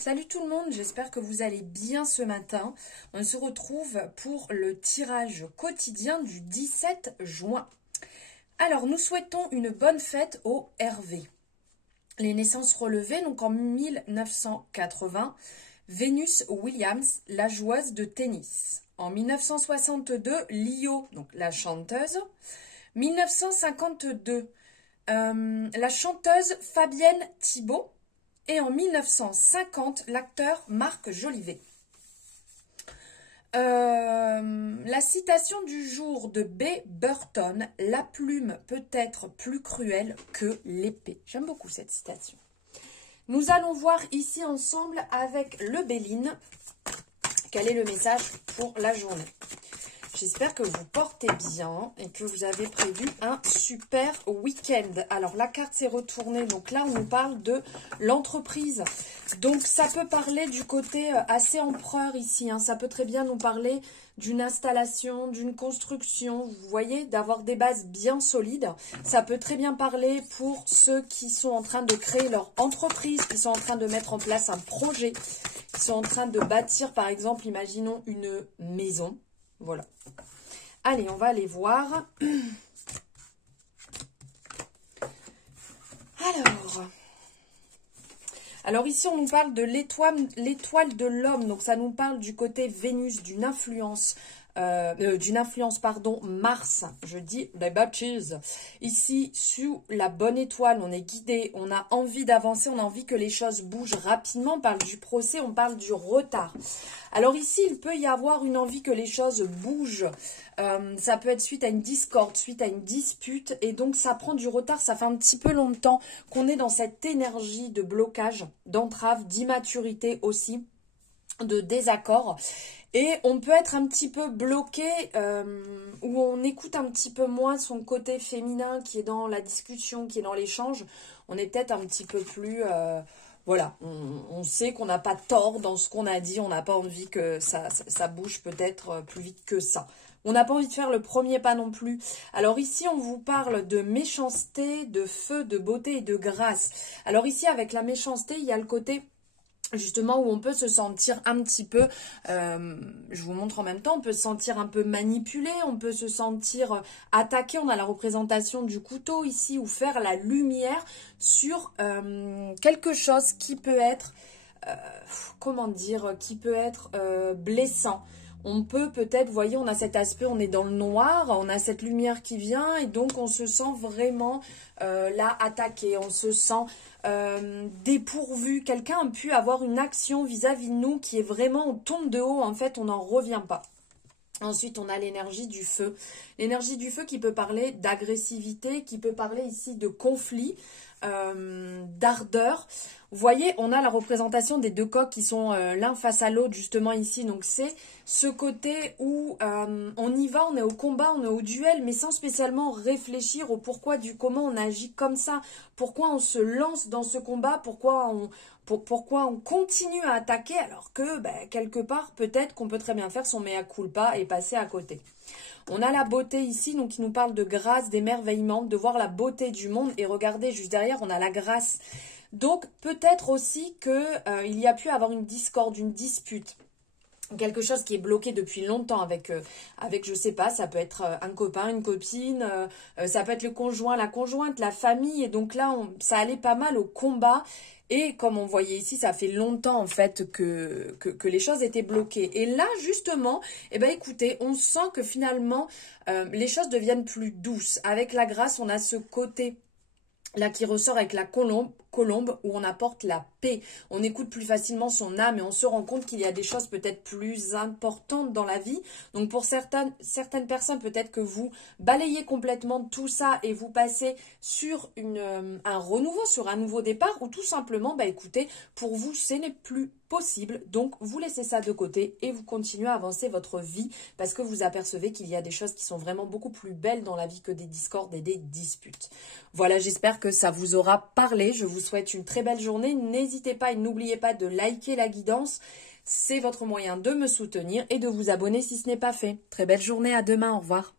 Salut tout le monde, j'espère que vous allez bien ce matin. On se retrouve pour le tirage quotidien du 17 juin. Alors, nous souhaitons une bonne fête au Hervé. Les naissances relevées, donc en 1980, Venus Williams, la joueuse de tennis. En 1962, Lio, donc la chanteuse. 1952, la chanteuse Fabienne Thibault. Et en 1950, l'acteur Marc Jolivet. La citation du jour de B. Burton, « La plume peut être plus cruelle que l'épée ». J'aime beaucoup cette citation. Nous allons voir ici ensemble avec le Béline quel est le message pour la journée. J'espère que vous portez bien et que vous avez prévu un super week-end. Alors, la carte s'est retournée. Donc là, on nous parle de l'entreprise. Donc, ça peut parler du côté assez empereur ici. Ça peut très bien nous parler d'une installation, d'une construction. Vous voyez, d'avoir des bases bien solides. Ça peut très bien parler pour ceux qui sont en train de créer leur entreprise, qui sont en train de mettre en place un projet, qui sont en train de bâtir, par exemple, imaginons une maison. Voilà. Allez, on va aller voir. Alors ici, on nous parle de l'étoile de l'homme. Donc, ça nous parle du côté Vénus, d'une influence, Mars. Je dis des bêtises. Ici, sous la bonne étoile, on est guidé, on a envie d'avancer, on a envie que les choses bougent rapidement. On parle du procès, on parle du retard. Alors ici, il peut y avoir une envie que les choses bougent. Ça peut être suite à une discorde, suite à une dispute. Et donc, ça prend du retard. Ça fait un petit peu longtemps qu'on est dans cette énergie de blocage, d'entrave, d'immaturité aussi, de désaccord. Et on peut être un petit peu bloqué, où on écoute un petit peu moins son côté féminin qui est dans la discussion, qui est dans l'échange. On est peut-être un petit peu plus... voilà, on sait qu'on n'a pas tort dans ce qu'on a dit. On n'a pas envie que ça bouge peut-être plus vite que ça. On n'a pas envie de faire le premier pas non plus. Alors ici, on vous parle de méchanceté, de feu, de beauté et de grâce. Alors ici, avec la méchanceté, il y a le côté... justement où on peut se sentir un petit peu, je vous montre en même temps, on peut se sentir un peu manipulé, on peut se sentir attaqué, on a la représentation du couteau ici, ou faire la lumière sur quelque chose qui peut être, qui peut être blessant. On peut peut-être, vous voyez, on a cet aspect, on est dans le noir, on a cette lumière qui vient et donc on se sent vraiment là attaqué, on se sent dépourvu. Quelqu'un a pu avoir une action vis-à-vis de nous qui est vraiment, on tombe de haut, en fait, on n'en revient pas. Ensuite, on a l'énergie du feu. L'énergie du feu qui peut parler d'agressivité, qui peut parler ici de conflit, d'ardeur. Vous voyez, on a la représentation des deux coqs qui sont l'un face à l'autre, justement ici. Donc, c'est ce côté où on y va, on est au combat, on est au duel, mais sans spécialement réfléchir au pourquoi du comment on agit comme ça. Pourquoi on se lance dans ce combat, pourquoi on continue à attaquer alors que, quelque part, peut-être qu'on peut très bien faire son mea culpa et passer à côté. On a la beauté ici, donc qui nous parle de grâce, d'émerveillement, de voir la beauté du monde. Et regardez, juste derrière, on a la grâce. Donc, peut-être aussi qu'il y a pu avoir une discorde, une dispute. Quelque chose qui est bloqué depuis longtemps avec je sais pas, ça peut être un copain, une copine, ça peut être le conjoint, la conjointe, la famille. Et donc là, ça allait pas mal au combat. Et comme on voyait ici, ça fait longtemps en fait que les choses étaient bloquées. Et là, justement, écoutez, on sent que finalement, les choses deviennent plus douces. Avec la grâce, on a ce côté là qui ressort avec la colombe où on apporte la paix. On écoute plus facilement son âme et on se rend compte qu'il y a des choses peut-être plus importantes dans la vie. Donc pour certaines personnes, peut-être que vous balayez complètement tout ça et vous passez sur un renouveau, sur un nouveau départ, ou tout simplement, écoutez, pour vous, ce n'est plus possible. Donc vous laissez ça de côté et vous continuez à avancer votre vie parce que vous apercevez qu'il y a des choses qui sont vraiment beaucoup plus belles dans la vie que des discordes et des disputes. Voilà, j'espère que ça vous aura parlé. Je vous souhaite une très belle journée. N'hésitez pas et n'oubliez pas de liker la guidance. C'est votre moyen de me soutenir et de vous abonner si ce n'est pas fait. Très belle journée, à demain, au revoir.